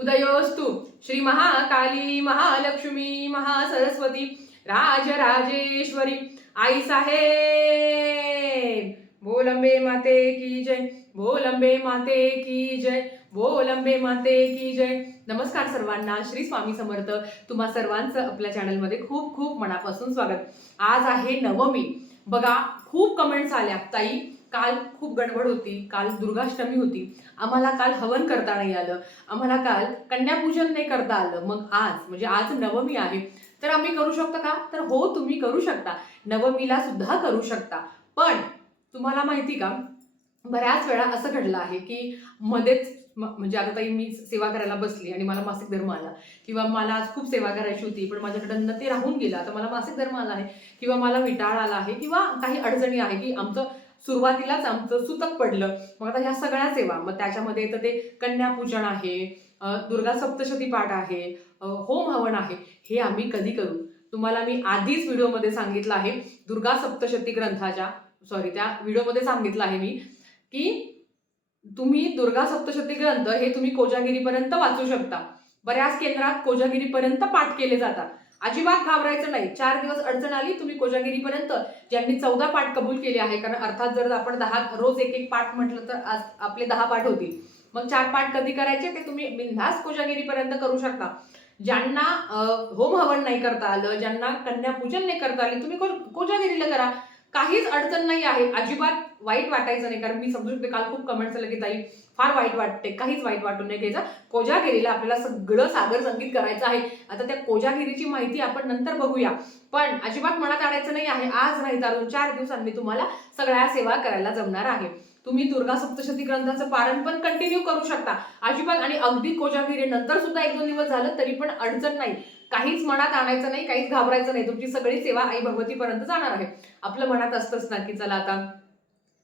उदयोस्तु श्री महाकाली महालक्ष्मी महासरस्वती राजराजेश्वरी आई साहेब बोलंबे माते की जय बोलंबे माते की जय बोलंबे माते की जय. नमस्कार सर्वांना श्री स्वामी समर्थ. तुम्हा सर्वांचं आपल्या चॅनलमध्ये खूप खूप मनापासून स्वागत. आज आहे नवमी. बघा खूप कमेंट्स आल्या ताई. काल खूप गडबड होती काल दुर्गाष्टमी होती. आम्हाला काल हवन करता नाही आलं. आम्हाला काल कन्यापूजन नाही करता आलं. मग आज म्हणजे आज नवमी आहे. तर आम्ही करू शकतो का? तर हो तुम्ही करू शकता. नवमीला सुद्धा करू शकता. पण तुम्हाला माहिती का? बऱ्याच वेळा असं घडलं आहे की मध्येच म्हणजे आता ताई मी सेवा करायला बसली आणि मला मासिक धर्म आला. किंवा मला आज खूप सेवा करायची होती पण माझ्याकडनं ते राहून गेलं. आता मला मासिक धर्म आला आहे. किंवा मला विटाळ आला आहे. किंवा काही अडचणी आहे की आमचं सुरुवातीलाच आमचं सुतक पडलं. मग आता ह्या सगळ्या सेवा मग त्याच्यामध्ये तर ते कन्यापूजन आहे दुर्गा सप्तशती पाठ आहे होम हवन आहे हे आम्ही कधी करू? तुम्हाला मी आधीच व्हिडिओमध्ये सांगितलं आहे दुर्गा सप्तशती ग्रंथाच्या सॉरी त्या व्हिडिओमध्ये सांगितलं आहे मी की तुम्ही दुर्गा सप्तशती ग्रंथ हे तुम्ही कोजागिरीपर्यंत वाचू शकता. बऱ्याच केंद्रात कोजागिरीपर्यंत पाठ केले जातात. अजिबात घाबरायचं नाही. चार दिवस अडचण आली तुम्ही कोजागिरीपर्यंत ज्यांनी चौदा पाठ कबूल केले आहे कारण अर्थात जर आपण दहा रोज एक एक पाठ म्हटलं तर आज आपले दहा पाठ होतील. मग चार पाठ कधी करायचे ते तुम्ही बिनधास कोजागिरीपर्यंत करू शकता. ज्यांना होम हवन नाही करता आलं ज्यांना कन्यापूजन नाही करता आले तुम्ही को- कोजागिरीला करा. काहीच अडचण नाही आहे. अजिबात वाईट वाटायचं नाही कारण मी समजू शकते काल खूप कमेंट्स लगेच आई फार वाईट वाटते काहीच वाईट वाटून नाही घ्यायचं कोजागिरीला आपल्याला सगळं सागर संगीत करायचं आहे. आता त्या कोजागिरीची माहिती आपण नंतर बघूया. पण अजिबात मनात आणायचं नाही आहे. आज नाही तर अजून चार दिवसांनी तुम्हाला सगळ्या सेवा करायला जमणार आहे. तुम्ही दुर्गा सप्तशती ग्रंथाचं पारण पण कंटिन्यू करू शकता. अजिबात आणि अगदी कोजागिरी नंतर सुद्धा एक दोन दिवस झालं तरी पण अडचण नाही. काहीच मनात आणायचं नाही काहीच घाबरायचं नाही. तुमची सगळी सेवा आई भगवतीपर्यंत जाणार आहे. आपलं मनात असतंच ना की चला आता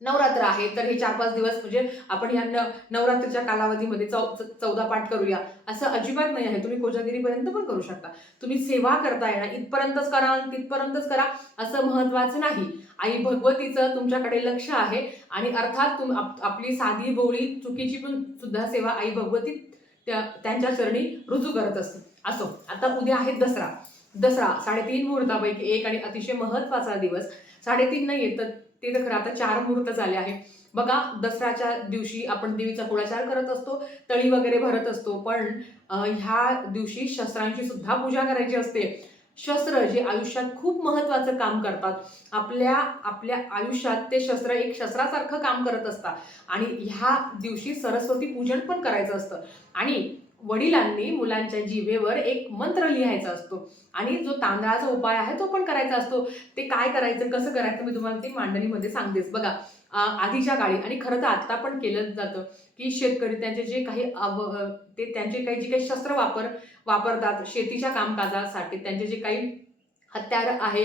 नवरात्र आहे तर हे चार पाच दिवस म्हणजे आपण या नवरात्रीच्या कालावधीमध्ये चौ चौदा पाठ करूया. असं अजिबात नाही आहे. तुम्ही कोजागिरीपर्यंत पण करू शकता. तुम्ही सेवा करता येणार. इथपर्यंतच करा तिथपर्यंतच करा असं महत्वाचं नाही. आई भगवतीचं तुमच्याकडे लक्ष आहे आणि अर्थात तुम आप- आपली साधी भोळी चुकीची पण सुद्धा सेवा आई भगवती त्या त्यांच्या चरणी रुजू करत असते. असो. आता उद्या आहे दसरा. दसरा साडेतीन मुहूर्तापैकी एक आणि अतिशय महत्त्वाचा दिवस. साडेतीन नाही येत तर ते तर खरं आता चार मुहूर्त झाले आहे बघा दसऱ्याच्या दिवशी आपण देवीचा कुळाचार करत असतो तळी वगैरे भरत असतो पण ह्या दिवशी शस्त्रांची सुद्धा पूजा करायची असते. शस्त्र जे आयुष्यात खूप महत्वाचं काम करतात. आपल्या आपल्या आयुष्यात ते शस्त्र एक शस्त्रासारखं काम करत असतात. आणि ह्या दिवशी सरस्वती पूजन पण करायचं असतं. आणि वडिलांनी मुलांच्या जीवेवर एक मंत्र लिहायचा असतो. आणि जो तांदळाचा उपाय आहे तो पण करायचा असतो. ते काय करायचं कसं करायचं मी तुम्हाला ते मांडणीमध्ये सांगतेच. बघा आधीच्या काळी आणि खरं तर आत्ता पण केलं जातं की शेतकरी त्यांचे जे काही अव- ते त्यांचे काही जे काही शस्त्र वापर वापरतात शेतीच्या कामकाजासाठी त्यांचे जे काही हत्यार आहे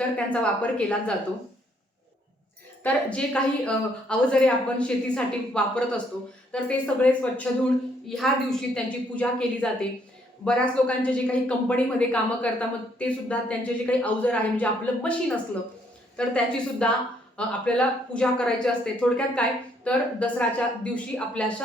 तर त्यांचा वापर केला जातो. तर जे काही अवजरे आपण शेतीसाठी वापरत असतो तर ते सगळे स्वच्छ धुवून ह्या दिवशी त्यांची पूजा केली जाते. बऱ्याच लोकांचे जे काही कंपनीमध्ये कामं करतात मग ते सुद्धा त्यांचे जे काही अवजर आहे म्हणजे आपलं मशीन असलं तर त्याची सुद्धा आपल्याला पूजा करायची असते. थोडक्यात काय? तर दसऱ्याच्या दिवशी आपल्या श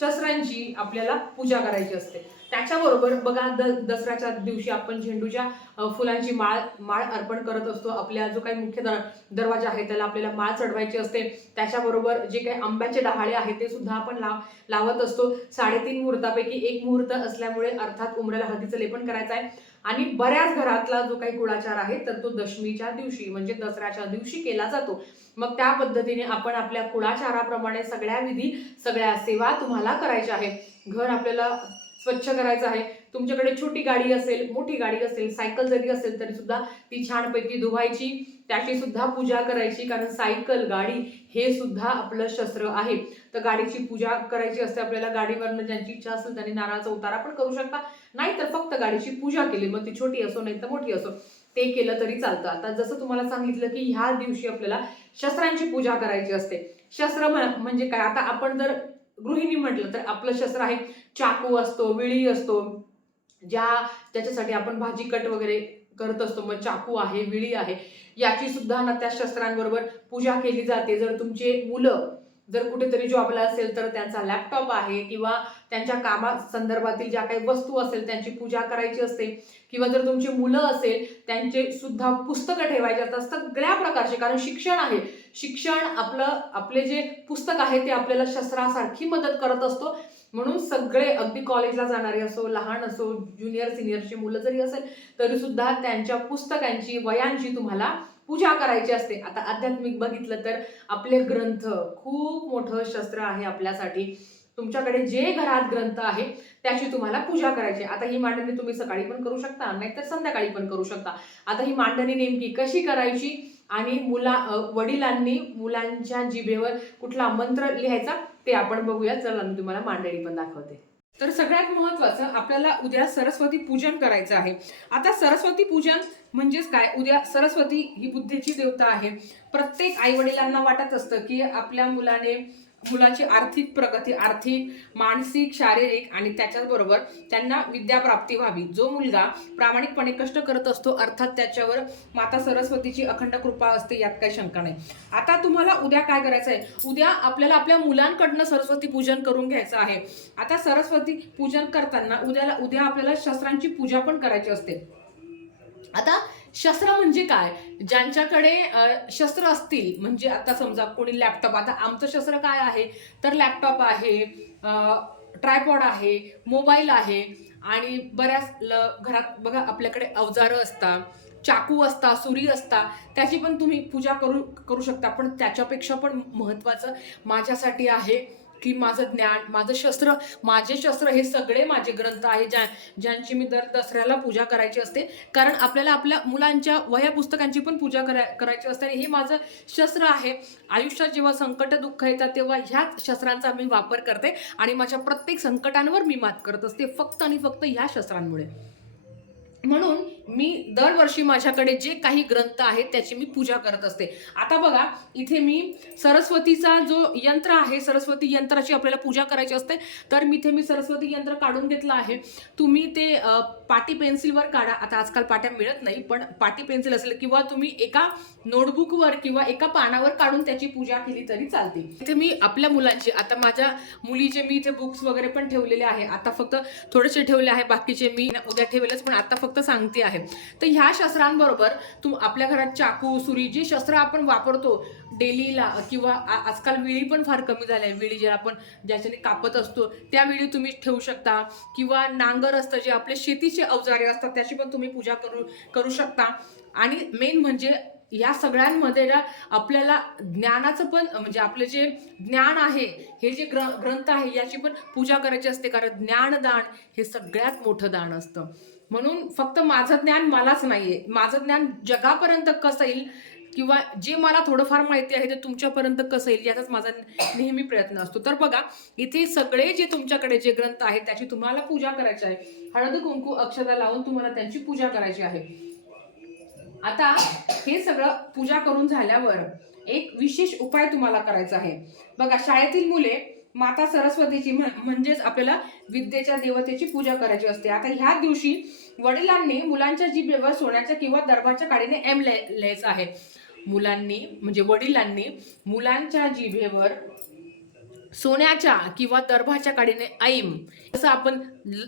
शस्त्रांची आपल्याला पूजा करायची असते. त्याच्याबरोबर बघा द दसऱ्याच्या दिवशी आपण झेंडूच्या फुलांची माळ माळ अर्पण करत असतो. आपल्या जो काही मुख्य दर दरवाजा आहे त्याला आपल्याला माळ चढवायची असते. त्याच्याबरोबर जे काही आंब्याचे डहाळे आहेत ते सुद्धा आपण लाव लावत असतो. साडेतीन मुहूर्तापैकी एक मुहूर्त असल्यामुळे अर्थात उमऱ्याला हळदीचं लेपन करायचं आहे आणि बऱ्याच घरातला जो काही कुळाचार आहे तर तो दशमीच्या दिवशी म्हणजे दसऱ्याच्या दिवशी केला जातो. मग त्या पद्धतीने आपण आपल्या कुळाचाराप्रमाणे सगळ्या विधी सगळ्या सेवा तुम्हाला करायच्या आहेत. घर आपल्याला स्वच्छ करायचं आहे. तुमच्याकडे छोटी गाडी असेल मोठी गाडी असेल सायकल जरी असेल तरी सुद्धा ती छानपैकी धुवायची. त्याची सुद्धा पूजा करायची कारण सायकल गाडी हे सुद्धा आपलं शस्त्र आहे. तर गाडीची पूजा करायची असते आपल्याला गाडीवरनं ज्यांची इच्छा असेल त्यांनी नारळाचा उतारा पण करू शकता. नाही तर फक्त गाडीची पूजा केली मग ती छोटी असो नाही तर मोठी असो ते केलं तरी चालतं. आता जसं तुम्हाला सांगितलं की ह्या दिवशी आपल्याला शस्त्रांची पूजा करायची असते. शस्त्र म्हणजे काय? आता आपण जर गृहिणी म्हटलं तर आपलं शस्त्र आहे चाकू असतो विळी असतो ज्या त्याच्यासाठी आपण भाजी कट वगैरे करत असतो मग चाकू आहे विळी आहे याची सुद्धा ना त्या शस्त्रांबरोबर पूजा केली जाते. जर तुमचे मुलं जर कुठेतरी जॉबला असेल तर त्यांचा लॅपटॉप आहे किंवा त्यांच्या कामा संदर्भातील ज्या काही वस्तू असेल त्यांची पूजा करायची असते. किंवा जर तुमची मुलं असेल त्यांचे सुद्धा पुस्तकं ठेवायचे असतात. सगळ्या प्रकारचे कारण शिक्षण आहे. शिक्षण आपलं आपले जे पुस्तक आहे ते आपल्याला शस्त्रासारखी मदत करत असतो. म्हणून सगळे अगदी कॉलेजला जाणारे असो लहान असो ज्युनियर सिनियरची मुलं जरी असेल तरी सुद्धा त्यांच्या पुस्तकांची वयांची तुम्हाला पूजा करायची असते. आता आध्यात्मिक बघितलं तर आपले ग्रंथ खूप मोठं शस्त्र आहे आपल्यासाठी. तुमच्याकडे जे घरात ग्रंथ आहे त्याची तुम्हाला पूजा करायची. आता ही मांडणी तुम्ही सकाळी पण करू शकता नाहीतर संध्याकाळी पण करू शकता. आता ही मांडणी नेमकी कशी करायची? आणि मुला वडिलांनी मुलांच्या जिभेवर कुठला मंत्र लिहायचा? ते आपण बघूया. चला मी तुम्हाला मांडणी पण दाखवते. तर सगळ्यात महत्वाचं आपल्याला उद्या सरस्वती पूजन करायचं आहे. आता सरस्वती पूजन म्हणजेच काय? उद्या सरस्वती ही बुद्धीची देवता आहे. प्रत्येक आई वडिलांना वाटत असतं की आपल्या मुलाने मुलाची आर्थिक प्रगती आर्थिक मानसिक शारीरिक आणि त्याच्याचबरोबर त्यांना विद्याप्राप्ती व्हावी. जो मुलगा प्रामाणिकपणे कष्ट करत असतो अर्थात त्याच्यावर माता सरस्वतीची अखंड कृपा असते यात काही शंका नाही. आता तुम्हाला उद्या काय करायचं आहे? उद्या आपल्याला आपल्या मुलांकडनं सरस्वती पूजन करून घ्यायचं आहे. आता सरस्वती पूजन करताना उद्याला उद्या आपल्याला शस्त्रांची पूजा पण करायची असते. आता शस्त्र म्हणजे काय? ज्यांच्याकडे शस्त्र असतील म्हणजे आता समजा कोणी लॅपटॉप आता आमचं शस्त्र काय आहे? तर लॅपटॉप आहे ट्रायपॉड आहे मोबाईल आहे आणि बऱ्याच ल घरात बघा आपल्याकडे अवजारं असतात चाकू असता सुरी असता त्याची पण तुम्ही पूजा करू करू शकता. पण त्याच्यापेक्षा पण महत्त्वाचं माझ्यासाठी आहे की माझं ज्ञान माझं शस्त्र माझे शस्त्र हे सगळे माझे ग्रंथ आहे ज्या ज्यांची मी दर दसऱ्याला पूजा करायची असते. कारण आपल्याला आपल्या मुलांच्या वह्या पुस्तकांची पण पूजा कराय करायची असते आणि हे माझं शस्त्र आहे. आयुष्यात जेव्हा संकट दुःख येतात तेव्हा ह्याच शस्त्रांचा मी वापर करते आणि माझ्या प्रत्येक संकटांवर मी मात करत असते फक्त आणि फक्त ह्या शस्त्रांमुळे. म्हणून मी दरवर्षी माझ्याकडे जे काही ग्रंथ आहेत त्याची मी पूजा करत असते. आता बघा इथे मी सरस्वतीचा जो यंत्र आहे सरस्वती यंत्राची आपल्याला पूजा करायची असते तर मी इथे मी सरस्वती यंत्र काढून घेतलं आहे. तुम्ही ते पाटी पेन्सिलवर काढा. आता आजकाल पाट्या मिळत नाही पण पाटी पेन्सिल असेल किंवा तुम्ही एका नोटबुकवर किंवा एका पानावर काढून त्याची पूजा केली तरी चालते. इथे मी आपल्या मुलांची आता माझ्या मुलीचे मी इथे बुक्स वगैरे पण ठेवलेले आहे. आता फक्त थोडेसे ठेवले आहे बाकीचे मी उद्या ठेवलेच पण आता फक्त सांगते आहे. तर ह्या शस्त्रांबरोबर तुम आपल्या घरात चाकू सुरी जी शस्त्र आपण वापरतो डेलीला किंवा आजकाल विळी पण फार कमी झाल्या आहे विळी जे आपण ज्याच्याने कापत असतो त्या विळी तुम्ही ठेवू शकता. किंवा नांगर असतं जे आपले शेतीचे अवजारे असतात त्याची पण तुम्ही पूजा करू करू शकता. आणि मेन म्हणजे या सगळ्यांमध्ये ना आपल्याला ज्ञानाचं पण म्हणजे आपले जे ज्ञान आहे हे जे ग्र ग्रंथ आहे याची पण पूजा करायची असते. कारण ज्ञानदान हे सगळ्यात मोठं दान असतं. म्हणून फक्त माझं ज्ञान मलाच नाहीये. माझं ज्ञान जगापर्यंत कसं येईल किंवा जे मला थोडंफार माहिती आहे ते तुमच्यापर्यंत कसं येईल याचाच माझा नेहमी प्रयत्न असतो. तर बघा इथे सगळे जे तुमच्याकडे जे ग्रंथ आहेत त्याची तुम्हाला पूजा करायची आहे. हळद कुंकू अक्षता लावून तुम्हाला त्यांची पूजा करायची आहे. आता हे सगळं पूजा करून झाल्यावर एक विशेष उपाय तुम्हाला करायचा आहे. बघा शाळेतील मुले माता सरस्वतीची म्हणजेच आपल्याला विद्येच्या देवतेची पूजा करायची असते. आता ह्या दिवशी वडिलांनी मुलांच्या जिभेवर सोन्याच्या किंवा दर्भाच्या काडीने एम लिह- लिहायचं आहे. मुलांनी म्हणजे वडिलांनी मुलांच्या जिभेवर सोन्याच्या किंवा दर्भाच्या काडीने ऐम जसं आपण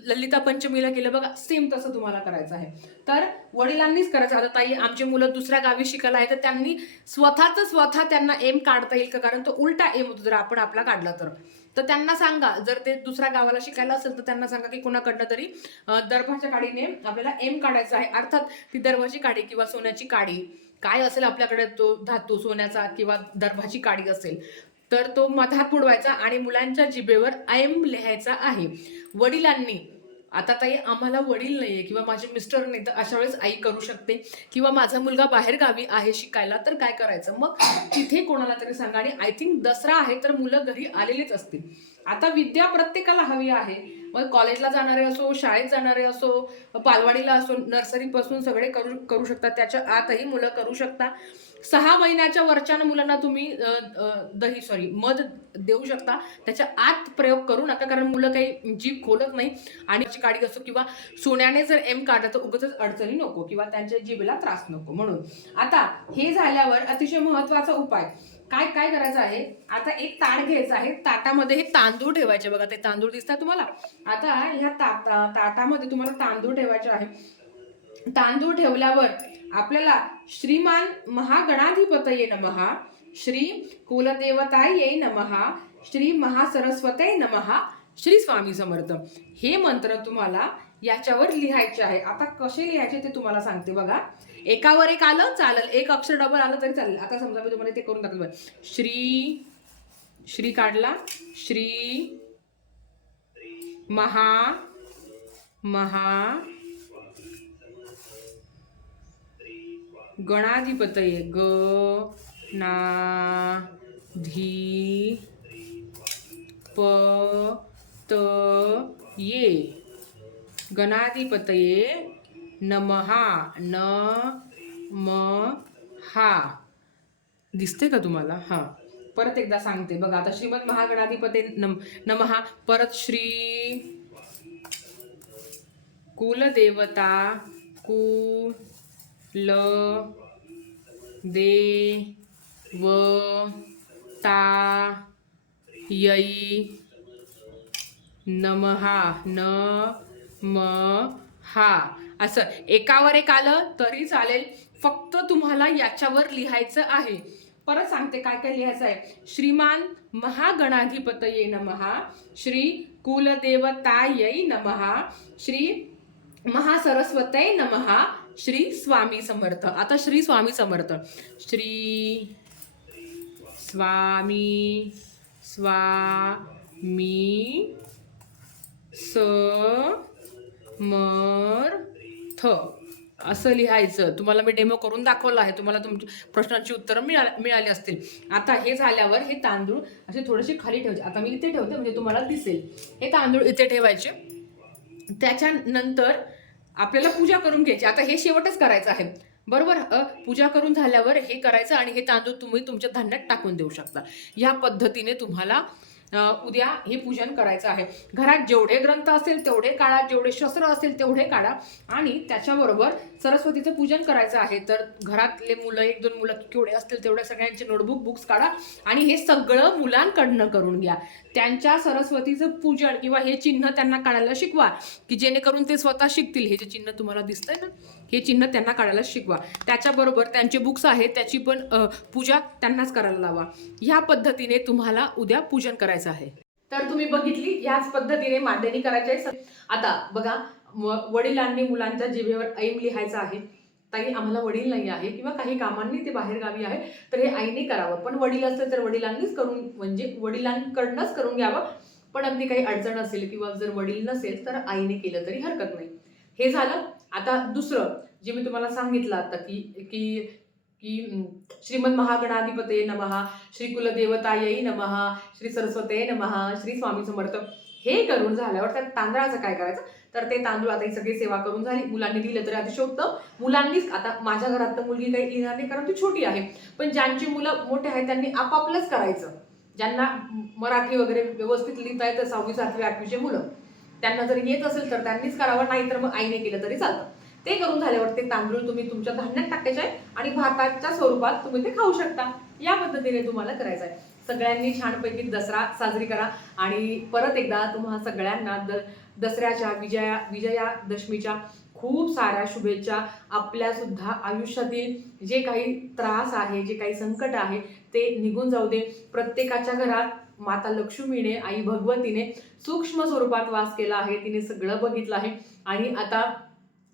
ललिता पंचमीला केलं बघा सेम तसं तुम्हाला करायचं आहे. तर वडिलांनीच करायचं. आता ताई आमची मुलं दुसऱ्या गावी शिकायला आहे तर त्यांनी स्वतःच स्वतः त्यांना एम काढता येईल का? कारण तो उलटा एम होतो जर आपण आपला काढला तर. तर त्यांना सांगा जर ते दुसऱ्या गावाला शिकायला असेल तर त्यांना सांगा की कोणाकडनं तरी दर्भाच्या काडीने आपल्याला एम काढायचं आहे. अर्थात ती दर्भाची काडी किंवा सोन्याची काडी काय असेल आपल्याकडे तो धातू सोन्याचा किंवा दर्भाची काडी असेल तर तो मधात बुडवायचा आणि मुलांच्या जिभेवर आयम लिहायचा आहे. वडिलांनी आता ताई आम्हाला वडील नाहीये किंवा माझे मिस्टर नाही तर अशा वेळेस आई करू शकते किंवा माझा मुलगा बाहेर गावी आहे शिकायला तर काय करायचं? मग तिथे कोणाला तरी सांगा. आणि आय थिंक दसरा आहे तर मुलं घरी आलेलीच असतील. आता विद्या प्रत्येकाला हवी आहे. मग कॉलेजला जाणारे असो शाळेत जाणारे असो पालवाडीला असो नर्सरीपासून सगळे करू करू शकतात. त्याच्या आतही मुलं करू शकता सहा महिन्याच्या वरच्या मुलांना तुम्ही दही सॉरी मध देऊ शकता. त्याच्या आत प्रयोग करू नका कारण मुलं काही जीभ खोलत नाही आणि काडी असो किंवा सोन्याने जर एम काढलं तर उगाच अडचणी नको किंवा त्यांच्या जीभेला त्रास नको. म्हणून आता हे झाल्यावर अतिशय महत्त्वाचा उपाय. काय काय करायचं आहे? आता एक ताट घ्यायचं आहे. ताटामध्ये हे तांदूळ ठेवायचे बघा ते तांदूळ दिसतात तुम्हाला? आता ह्या ताटा ताटामध्ये तुम्हाला तांदूळ ठेवायचे आहे. तांदूळ ठेवल्यावर आपल्याला श्रीमान महागणाधिपतये नमहा श्री कुलदेवताये नमहा श्री महासरस्वते नमहा श्री स्वामी समर्थ. हे मंत्र तुम्हाला याच्यावर लिहायचे आहे. आता कसे लिहायचे ते तुम्हाला सांगते बघा. एकावर एक आलं चालेल. एक अक्षर डबल आलं तरी चालेल. आता समजा मी तुम्हाला ते करून टाकलं श्री श्री काढला. श्री महा महा गणाधिपतये ग ना धी प त ये. गणाधिपतये नमहा न म हा. दिसते का तुम्हाला? हां. परत एकदा सांगते. बघा आता श्रीमद महागणाधिपते नम नमहा परत श्री कुलदेवता कु ल दे व ता यै नमहा न म हा. असं एकावर एक आलं तरी चालेल. फक्त तुम्हाला याच्यावर लिहायचं आहे. परत सांगते काय काय लिहायचं आहे. श्रीमान महागणाधिपतये नमहा. श्री कुलदेवतायै नमहा. श्री महासरस्वतय नमहा. श्री स्वामी समर्थ. आता श्री स्वामी समर्थ. श्री स्वामी स्वामी स मर थ असं लिहायचं. तुम्हाला मी डेमो करून दाखवलं आहे. तुम्हाला तुमची प्रश्नांची उत्तरं मिळा मिळाली असतील. आता हे झाल्यावर हे तांदूळ असे थोडेसे खाली ठेवायचे. आता मी इथे ठेवते म्हणजे तुम्हाला दिसेल. हे तांदूळ इथे ठेवायचे. त्याच्यानंतर आपल्याला पूजा करून घ्यायची. आता हे शेवटच करायचं आहे. बरोबर? पूजा करून झाल्यावर हे करायचं आणि हे तांदूळ तुम्ही तुमच्या धान्यात टाकून देऊ शकता. या पद्धतीने तुम्हाला उद्या हे पूजन करायचं आहे. घरात जेवढे ग्रंथ असेल तेवढे काढा जेवढे शस्त्र असेल तेवढे काढा. आणि त्याच्याबरोबर सरस्वतीचं पूजन करायचं आहे. तर घरातले मुलं एक दोन मुलं केवढे असतील तेवढे सगळ्यांचे नोटबुक बुक्स काढा. आणि हे सगळं मुलांकडनं करून घ्या. त्यांच्या सरस्वतीचं पूजन किंवा हे चिन्ह त्यांना काढायला शिकवा. की जेणेकरून ते स्वतः शिकतील. हे जे चिन्ह तुम्हाला दिसतंय ना हे चिन्ह त्यांना काढायला शिकवा. त्याच्याबरोबर त्यांचे बुक्स आहेत त्याची पण पूजा त्यांनाच करायला लावा. ह्या पद्धतीने तुम्हाला उद्या पूजन करायचं आहे. तर तुम्ही बघितली याच पद्धतीने मांडणी करायची आहे. आता बघा वडिलांनी मुलांच्या जिभेवर ऐम लिहायचं आहे. ताई आम्हाला वडील नाही आहे किंवा काही कामांनी ते बाहेर गावी आहे तर हे आईने करावं. पण वडील असतील तर वडिलांनीच करून म्हणजे वडिलांकडनंच करून घ्यावं. पण अगदी काही अडचण असेल किंवा जर वडील नसेल तर आईने केलं तरी हरकत नाही. हे झालं. आता दुसरं जे मी तुम्हाला सांगितलं आता की की की श्रीमद महागणाधिपते नमहा श्री कुलदेवतायै नमहा श्री सरस्वते नमहा श्री स्वामी समर्थ. हे करून झाल्यावर त्या तांदळाचं काय करायचं? तर ते तांदूळ आता ही सगळी सेवा करून झाली. मुलांनी दिलं तरी अतिशय उत्तम मुलांनीच आता माझ्या घरात तर मुलगी काही लिहिणार नाही कारण ती छोटी आहे. पण ज्यांची मुलं मोठे आहेत त्यांनी आपापलंच करायचं. ज्यांना मराठी वगैरे व्यवस्थित लिहिता येतं सहावी सातवी आठवीचे मुलं त्यांना जर येत असेल तर त्यांनीच करावं नाही तर मग आईने केलं तरी चालतं. ते करून झाल्यावर ते तांदूळ तुम्ही तुमच्या धान्यात टाकायचे आहे आणि भाताच्या स्वरूपात तुम्ही ते खाऊ शकता. या पद्धतीने तुम्हाला करायचं आहे. सगळ्यांनी छानपैकी दसरा साजरी करा आणि परत एकदा तुम्हा सगळ्यांना द दसऱ्याच्या विजया विजयादशमीच्या खूप साऱ्या शुभेच्छा आपल्यासुद्धा आयुष्यातील जे काही त्रास आहे जे काही संकट आहे ते निघून जाऊ दे. प्रत्येकाच्या घरात माता लक्ष्मीने आई भगवतीने सूक्ष्म स्वरूपात वास केला आहे तिने सगळं बघितलं आहे. आणि आता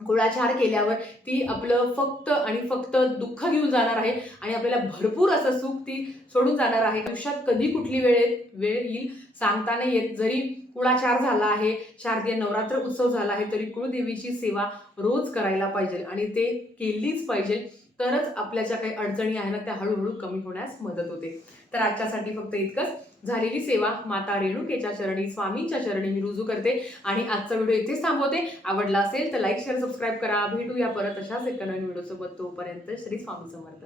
कुळाचार केल्यावर ती आपलं फक्त आणि फक्त दुःख घेऊन जाणार आहे आणि आपल्याला भरपूर असं सुख ती सोडून जाणार आहे. आयुष्यात कधी कुठली वेळ वेळ येईल सांगता नाही येत. जरी कुळाचार झाला आहे शारदीय नवरात्र उत्सव झाला आहे तरी कुळदेवीची सेवा रोज करायला पाहिजे आणि ते केलीच पाहिजे. तरच आपल्या ज्या काही अडचणी आहे ना त्या हळूहळू कमी होण्यास मदत होते. तर आजच्यासाठी फक्त इतकंच. झालेली सेवा माता रेणुकेच्या चरणी स्वामींच्या चरणी मी रुजू करते आणि आजचा व्हिडिओ इथेच थांबवते. आवडला असेल तर लाईक शेअर सबस्क्राईब करा. भेटूया परत अशाच एका नवीन व्हिडिओसोबत. तोपर्यंत श्री स्वामी समर्थ.